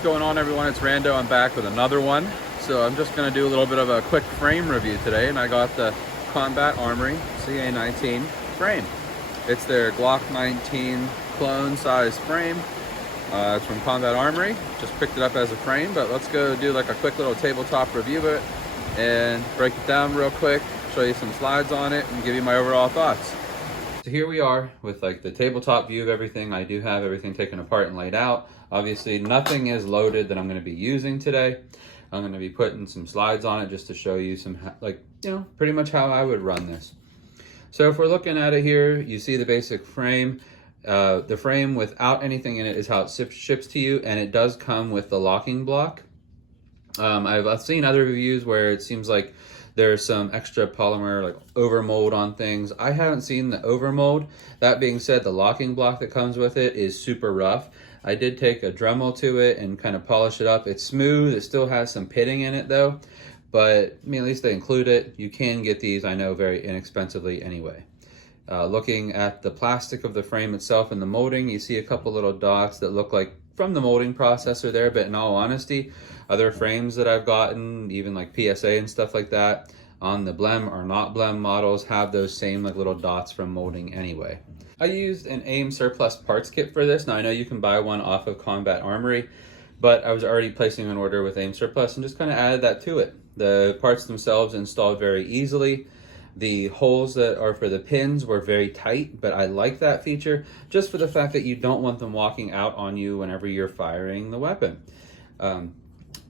What's going on, everyone? It's Rando. I'm back with another one. So I'm just going to do a little bit of a quick frame review today, and I got the Combat Armory CA19 frame. It's their Glock 19 clone size frame. It's from Combat Armory. Just picked it up as a frame, but let's go do like a quick little tabletop review of it and break it down real quick, show you some slides on it, and give you my overall thoughts. So here we are with like the tabletop view of everything. I do have everything taken apart and laid out. Obviously nothing is loaded that I'm going to be using today. I'm going to be putting some slides on it just to show you some, like, you know, pretty much how I would run this. So if we're looking at it here, you see the basic frame. The frame without anything in it is how it ships to you, and it does come with the locking block. I've seen other reviews where it seems like there's some extra polymer, like overmold on things. I haven't seen the overmold. That being said, the locking block that comes with it is super rough. I did take a Dremel to it and kind of polish it up. It's smooth. It still has some pitting in it though, but I mean, at least they include it. You can get these, I know, very inexpensively anyway. Looking at the plastic of the frame itself and the molding, you see a couple little dots that look like from the molding process are there, but in all honesty, other frames that I've gotten, even like PSA and stuff like that, on the blem or not blem models have those same like little dots from molding anyway. I used an AIM surplus parts kit for this. Now I know you can buy one off of Combat Armory, but I was already placing an order with AIM surplus and just kind of added that to it. The parts themselves installed very easily. The holes that are for the pins were very tight, but I like that feature just for the fact that you don't want them walking out on you whenever you're firing the weapon.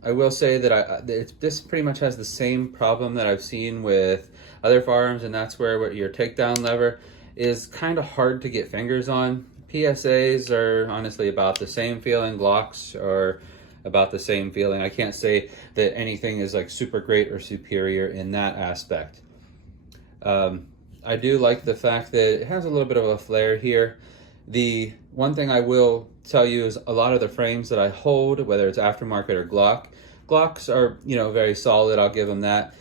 I will say that this pretty much has the same problem that I've seen with other firearms, and that's where your takedown lever is kind of hard to get fingers on. PSAs are honestly about the same feeling. Glocks are about the same feeling. I can't say that anything is like super great or superior in that aspect. I do like the fact that it has a little bit of a flare here. The one thing I will tell you is a lot of the frames that I hold, whether it's aftermarket or Glocks are, you know, very solid. I'll give them that.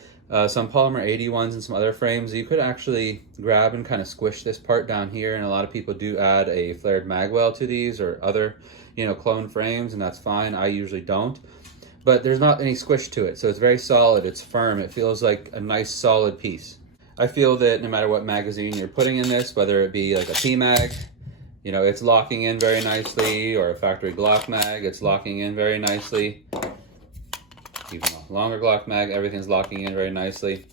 Some polymer 80 ones and some other frames, you could actually grab and kind of squish this part down here, and a lot of people do add a flared magwell to these or other, you know, clone frames, and that's fine. I usually don't, but there's not any squish to it, so it's very solid. It's firm. It feels like a nice solid piece. I feel that no matter what magazine you're putting in this, whether it be like a P-mag, you know, it's locking in very nicely, or a factory Glock mag, it's locking in very nicely. Even a longer Glock mag, everything's locking in very nicely.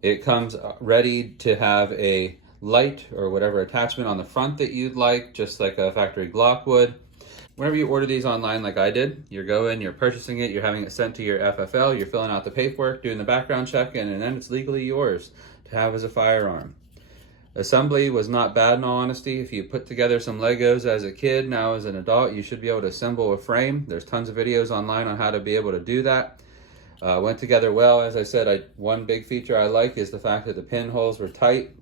It comes ready to have a light or whatever attachment on the front that you'd like, just like a factory Glock would. Whenever you order these online like I did, you're going, you're purchasing it, you're having it sent to your FFL, you're filling out the paperwork, doing the background check, and then it's legally yours to have as a firearm. Assembly was not bad in all honesty. If you put together some Legos as a kid, now as an adult, you should be able to assemble a frame. There's tons of videos online on how to be able to do that. Went together well. As I said, one big feature I like is the fact that the pinholes were tight.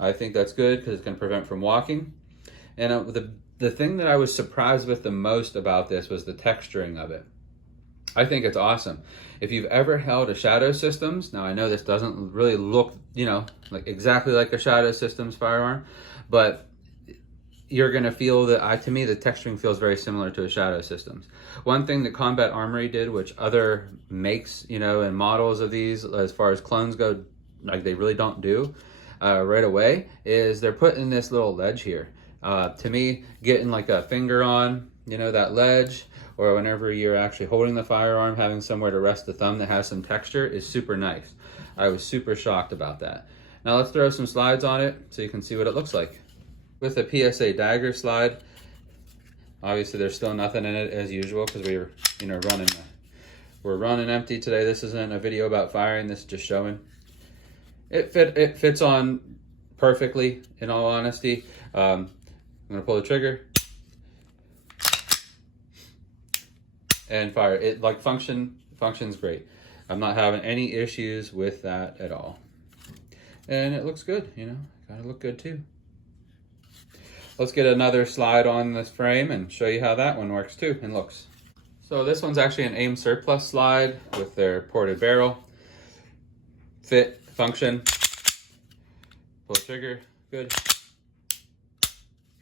I think that's good because it's going to prevent from walking. And the thing that I was surprised with the most about this was the texturing of it. I think it's awesome. If you've ever held a Shadow Systems, now I know this doesn't really look, you know, like exactly like a Shadow Systems firearm, but you're gonna feel that, to me, the texturing feels very similar to a Shadow Systems. One thing that Combat Armory did, which other makes, you know, and models of these, as far as clones go, like they really don't do right away, is they're putting this little ledge here. To me, getting like a finger on, you know, that ledge, or whenever you're actually holding the firearm, having somewhere to rest the thumb that has some texture is super nice. I was super shocked about that. Now let's throw some slides on it so you can see what it looks like. With the PSA dagger slide, obviously there's still nothing in it as usual because we're, you know, we're running empty today. This isn't a video about firing, this is just showing. It fits on perfectly, in all honesty. I'm gonna pull the trigger and fire. It like functions great. I'm not having any issues with that at all. And it looks good, you know, gotta look good too. Let's get another slide on this frame and show you how that one works too and looks. So this one's actually an AIM surplus slide with their ported barrel. Fit, function, pull the trigger, good.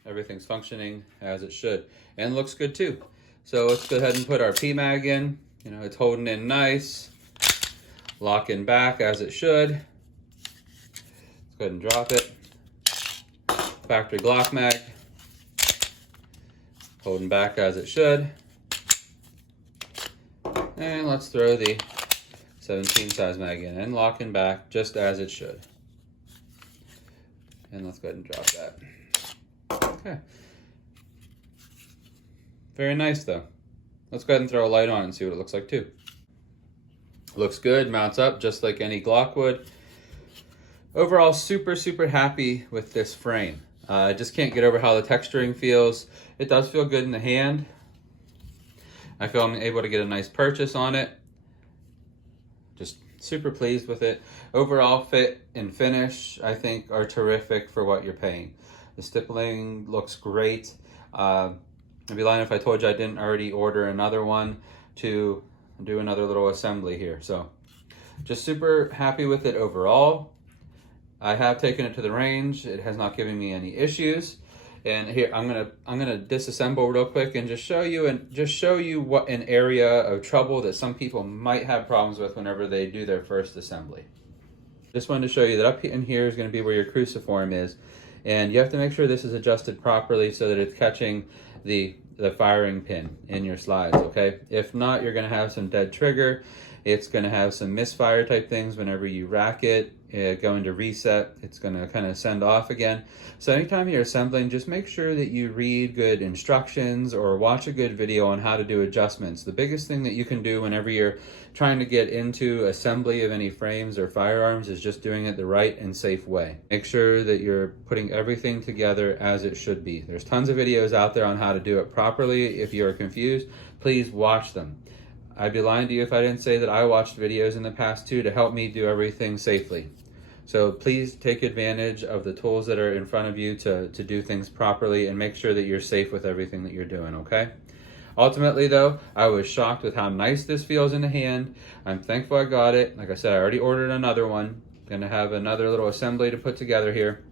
Everything's functioning as it should, and looks good too. So let's go ahead and put our P-mag in. You know, it's holding in nice, locking back as it should. Let's go ahead and drop it. Factory Glock mag, holding back as it should. And let's throw the 17 size mag in and locking back just as it should. And let's go ahead and drop that. Okay. Very nice though. Let's go ahead and throw a light on and see what it looks like too. Looks good, mounts up just like any Glock would. Overall, super happy with this frame. I just can't get over how the texturing feels. It does feel good in the hand. I feel I'm able to get a nice purchase on it. Just super pleased with it. Overall fit and finish, I think, are terrific for what you're paying. The stippling looks great. I'd be lying if I told you I didn't already order another one to do another little assembly here. So just super happy with it overall. I have taken it to the range. It has not given me any issues. And here I'm gonna disassemble real quick and just show you what an area of trouble that some people might have problems with whenever they do their first assembly. Just wanted to show you that up in here is going to be where your cruciform is, and you have to make sure this is adjusted properly so that it's catching the firing pin in your slides. Okay, if not, you're going to have some dead trigger. It's going to have some misfire type things whenever you rack it, going to reset, it's going to kind of send off again. So anytime you're assembling, just make sure that you read good instructions or watch a good video on how to do adjustments. The biggest thing that you can do whenever you're trying to get into assembly of any frames or firearms is just doing it the right and safe way. Make sure that you're putting everything together as it should be. There's tons of videos out there on how to do it properly. If you're confused, please watch them. I'd be lying to you if I didn't say that I watched videos in the past too to help me do everything safely. So please take advantage of the tools that are in front of you to do things properly and make sure that you're safe with everything that you're doing, okay? Ultimately though, I was shocked with how nice this feels in the hand. I'm thankful I got it. Like I said, I already ordered another one. Gonna have another little assembly to put together here.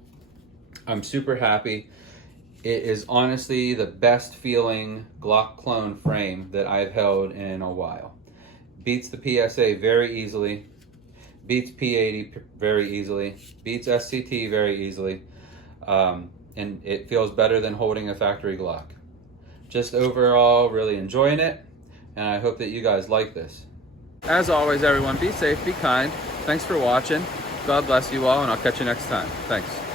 I'm super happy. It is honestly the best feeling Glock clone frame that I've held in a while. Beats the PSA very easily. Beats P80 very easily. Beats SCT very easily. And it feels better than holding a factory Glock. Just overall, really enjoying it. And I hope that you guys like this. As always, everyone, be safe, be kind. Thanks for watching. God bless you all, and I'll catch you next time. Thanks.